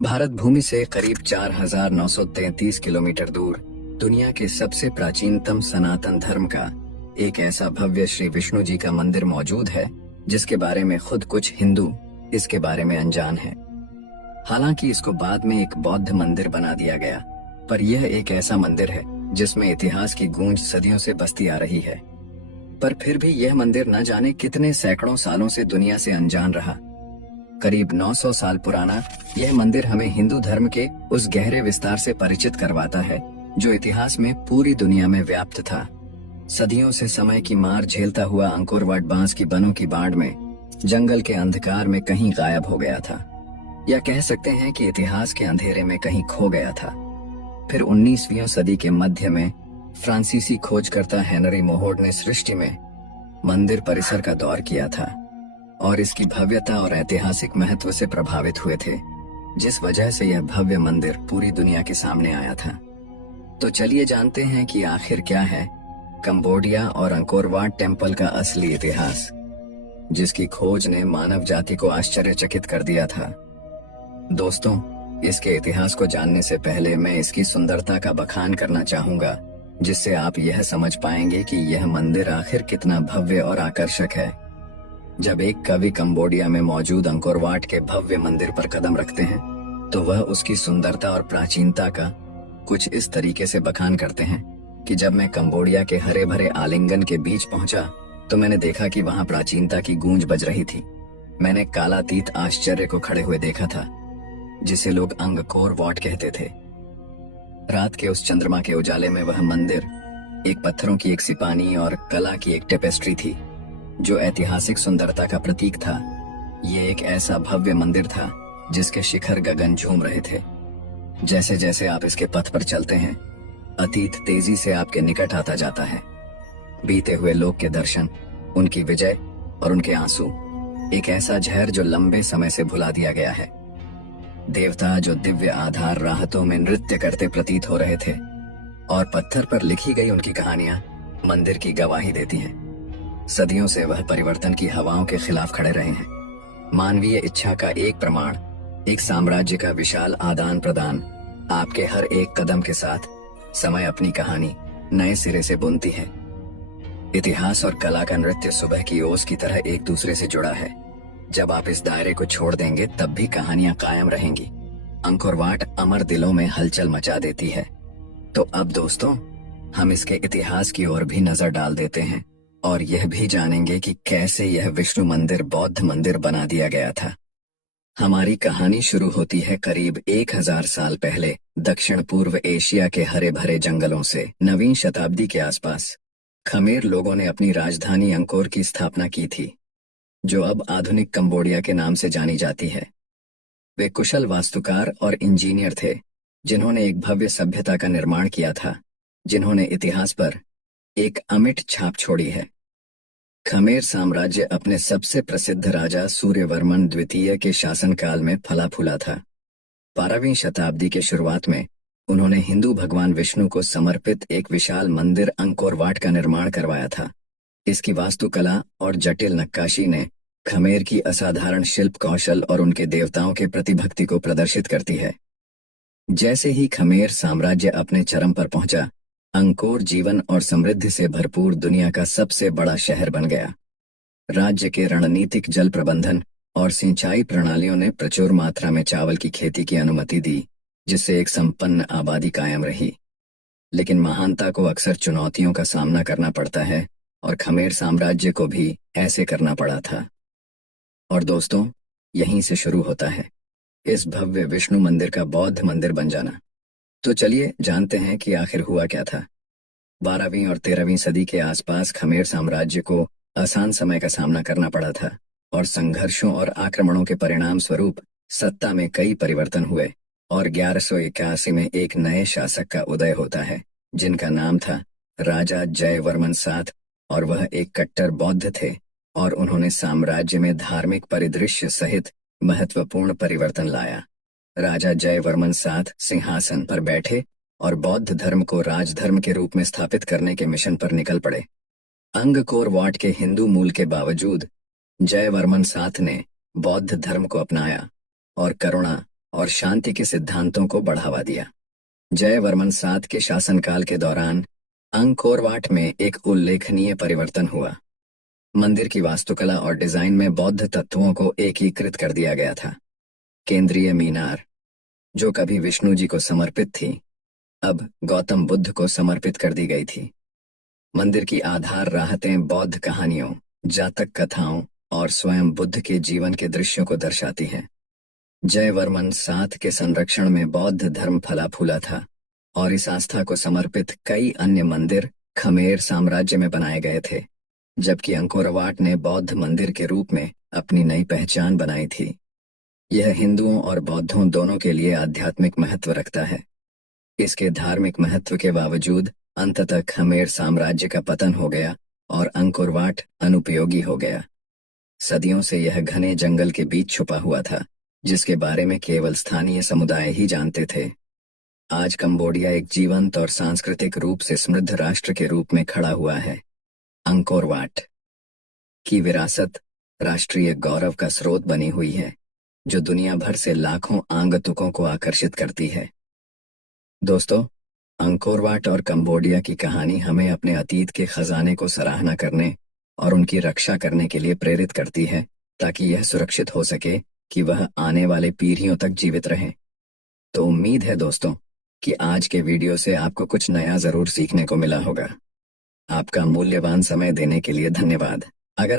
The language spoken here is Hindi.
भारत भूमि से करीब 4,933 किलोमीटर दूर दुनिया के सबसे प्राचीनतम सनातन धर्म का एक ऐसा भव्य श्री विष्णु जी का मंदिर मौजूद है जिसके बारे में खुद कुछ हिंदू इसके बारे में अनजान है। हालांकि इसको बाद में एक बौद्ध मंदिर बना दिया गया, पर यह एक ऐसा मंदिर है जिसमें इतिहास की गूंज सदियों से बसती आ रही है। पर फिर भी यह मंदिर न जाने कितने सैकड़ों सालों से दुनिया से अनजान रहा। करीब 900 साल पुराना यह मंदिर हमें हिंदू धर्म के उस गहरे विस्तार से परिचित करवाता है जो इतिहास में पूरी दुनिया में व्याप्त था। सदियों से समय की मार झेलता हुआ अंकोर वाट बांस की बनों की बाढ़ में जंगल के अंधकार में कहीं गायब हो गया था, या कह सकते हैं कि इतिहास के अंधेरे में कहीं खो गया था। फिर 19वीं सदी के मध्य में फ्रांसीसी खोजकर्ता हेनरी मोहोड ने सृष्टि में मंदिर परिसर का दौर किया था और इसकी भव्यता और ऐतिहासिक महत्व से प्रभावित हुए थे, जिस वजह से यह भव्य मंदिर पूरी दुनिया के सामने आया था। तो चलिए जानते हैं कि आखिर क्या है कंबोडिया और अंकोर वाट टेम्पल का असली इतिहास, जिसकी खोज ने मानव जाति को आश्चर्यचकित कर दिया था। दोस्तों, इसके इतिहास को जानने से पहले मैं इसकी सुंदरता का बखान करना चाहूंगा, जिससे आप यह समझ पाएंगे कि यह मंदिर आखिर कितना भव्य और आकर्षक है। जब एक कवि कंबोडिया में मौजूद अंकोर वाट के भव्य मंदिर पर कदम रखते हैं तो वह उसकी सुंदरता और प्राचीनता का कुछ इस तरीके से बखान करते हैं कि जब मैं कंबोडिया के हरे भरे आलिंगन के बीच पहुंचा तो मैंने देखा कि वहां प्राचीनता की गूंज बज रही थी। मैंने कालातीत आश्चर्य को खड़े हुए देखा था, जिसे लोग अंगकोर वाट कहते थे। रात के उस चंद्रमा के उजाले में वह मंदिर एक पत्थरों की एक सिपानी और कला की एक टेपेस्ट्री थी जो ऐतिहासिक सुंदरता का प्रतीक था। ये एक ऐसा भव्य मंदिर था जिसके शिखर गगन झूम रहे थे। जैसे जैसे आप इसके पथ पर चलते हैं, अतीत तेजी से आपके निकट आता जाता है। बीते हुए लोग के दर्शन, उनकी विजय और उनके आंसू, एक ऐसा जहर जो लंबे समय से भुला दिया गया है। देवता जो दिव्य आधार राहतों में नृत्य करते प्रतीत हो रहे थे, और पत्थर पर लिखी गई उनकी कहानियां मंदिर की गवाही देती हैं। सदियों से वह परिवर्तन की हवाओं के खिलाफ खड़े रहे हैं। मानवीय इच्छा का एक प्रमाण, एक साम्राज्य का विशाल आदान प्रदान। आपके हर एक कदम के साथ समय अपनी कहानी नए सिरे से बुनती है। इतिहास और कला का नृत्य सुबह की ओस की तरह एक दूसरे से जुड़ा है। जब आप इस दायरे को छोड़ देंगे तब भी कहानियां कायम रहेंगी। अंकोर वाट अमर दिलों में हलचल मचा देती है। तो अब दोस्तों, हम इसके इतिहास की ओर भी नजर डाल देते हैं और यह भी जानेंगे कि कैसे यह विष्णु मंदिर बौद्ध मंदिर बना दिया गया था। हमारी कहानी शुरू होती है करीब 1000 साल पहले दक्षिण पूर्व एशिया के हरे भरे जंगलों से। नवीं शताब्दी के आसपास खमेर लोगों ने अपनी राजधानी अंकोर की स्थापना की थी, जो अब आधुनिक कंबोडिया के नाम से जानी जाती है। वे कुशल वास्तुकार और इंजीनियर थे जिन्होंने एक भव्य सभ्यता का निर्माण किया था, जिन्होंने इतिहास पर एक अमिट छाप छोड़ी है। खमेर साम्राज्य अपने सबसे प्रसिद्ध राजा सूर्यवर्मन द्वितीय के शासनकाल में फला फूला था। 12वीं शताब्दी के शुरुआत में उन्होंने हिंदू भगवान विष्णु को समर्पित एक विशाल मंदिर अंकोर वाट का निर्माण करवाया था। इसकी वास्तुकला और जटिल नक्काशी ने खमेर की असाधारण शिल्प कौशल और उनके देवताओं के प्रति भक्ति को प्रदर्शित करती है। जैसे ही खमेर साम्राज्य अपने चरम पर पहुंचा, अंकोर जीवन और समृद्धि से भरपूर दुनिया का सबसे बड़ा शहर बन गया। राज्य के रणनीतिक जल प्रबंधन और सिंचाई प्रणालियों ने प्रचुर मात्रा में चावल की खेती की अनुमति दी, जिससे एक संपन्न आबादी कायम रही। लेकिन महानता को अक्सर चुनौतियों का सामना करना पड़ता है, और खमेर साम्राज्य को भी ऐसे करना पड़ा था। और दोस्तों, यहीं से शुरू होता है इस भव्य विष्णु मंदिर का बौद्ध मंदिर बन जाना। तो चलिए जानते हैं कि आखिर हुआ क्या था। 12वीं और 13वीं सदी के आसपास खमेर साम्राज्य को आसान समय का सामना करना पड़ा था, और संघर्षों और आक्रमणों के परिणाम स्वरूप सत्ता में कई परिवर्तन हुए, और 1181 में एक नए शासक का उदय होता है जिनका नाम था राजा जयवर्मन सात, और वह एक कट्टर बौद्ध थे, और उन्होंने साम्राज्य में धार्मिक परिदृश्य सहित महत्वपूर्ण परिवर्तन लाया। राजा जयवर्मन सात सिंहासन पर बैठे और बौद्ध धर्म को राजधर्म के रूप में स्थापित करने के मिशन पर निकल पड़े। अंगकोर वाट के हिंदू मूल के बावजूद जयवर्मन सात ने बौद्ध धर्म को अपनाया और करुणा, और शांति के सिद्धांतों को बढ़ावा दिया। जयवर्मन सात के शासनकाल के दौरान अंकोर वाट में एक उल्लेखनीय परिवर्तन हुआ। मंदिर की वास्तुकला और डिजाइन में बौद्ध तत्वों को एकीकृत कर दिया गया था। केंद्रीय मीनार, जो कभी विष्णु जी को समर्पित थी, अब गौतम बुद्ध को समर्पित कर दी गई थी। मंदिर की आधार राहतें बौद्ध कहानियों, जातक कथाओं और स्वयं बुद्ध के जीवन के दृश्यों को दर्शाती हैं। जयवर्मन सात के संरक्षण में बौद्ध धर्म फला फूला था और इस आस्था को समर्पित कई अन्य मंदिर खमेर साम्राज्य में बनाए गए थे, जबकि अंकोरवाट ने बौद्ध मंदिर के रूप में अपनी नई पहचान बनाई थी। यह हिंदुओं और बौद्धों दोनों के लिए आध्यात्मिक महत्व रखता है। इसके धार्मिक महत्व के बावजूद अंततः खमेर साम्राज्य का पतन हो गया और अंकोरवाट अनुपयोगी हो गया। सदियों से यह घने जंगल के बीच छुपा हुआ था, जिसके बारे में केवल स्थानीय समुदाय ही जानते थे। आज कंबोडिया एक जीवंत और सांस्कृतिक रूप से समृद्ध राष्ट्र के रूप में खड़ा हुआ है। अंकोरवाट की विरासत राष्ट्रीय गौरव का स्रोत बनी हुई है, जो दुनिया भर से लाखों आगंतुकों को आकर्षित करती है। दोस्तों, अंकोरवाट और कंबोडिया की कहानी हमें अपने अतीत के खजाने को सराहना करने और उनकी रक्षा करने के लिए प्रेरित करती है, ताकि यह सुरक्षित हो सके कि वह आने वाले पीढ़ियों तक जीवित रहे। तो उम्मीद है दोस्तों कि आज के वीडियो से आपको कुछ नया जरूर सीखने को मिला होगा। आपका मूल्यवान समय देने के लिए धन्यवाद। अगर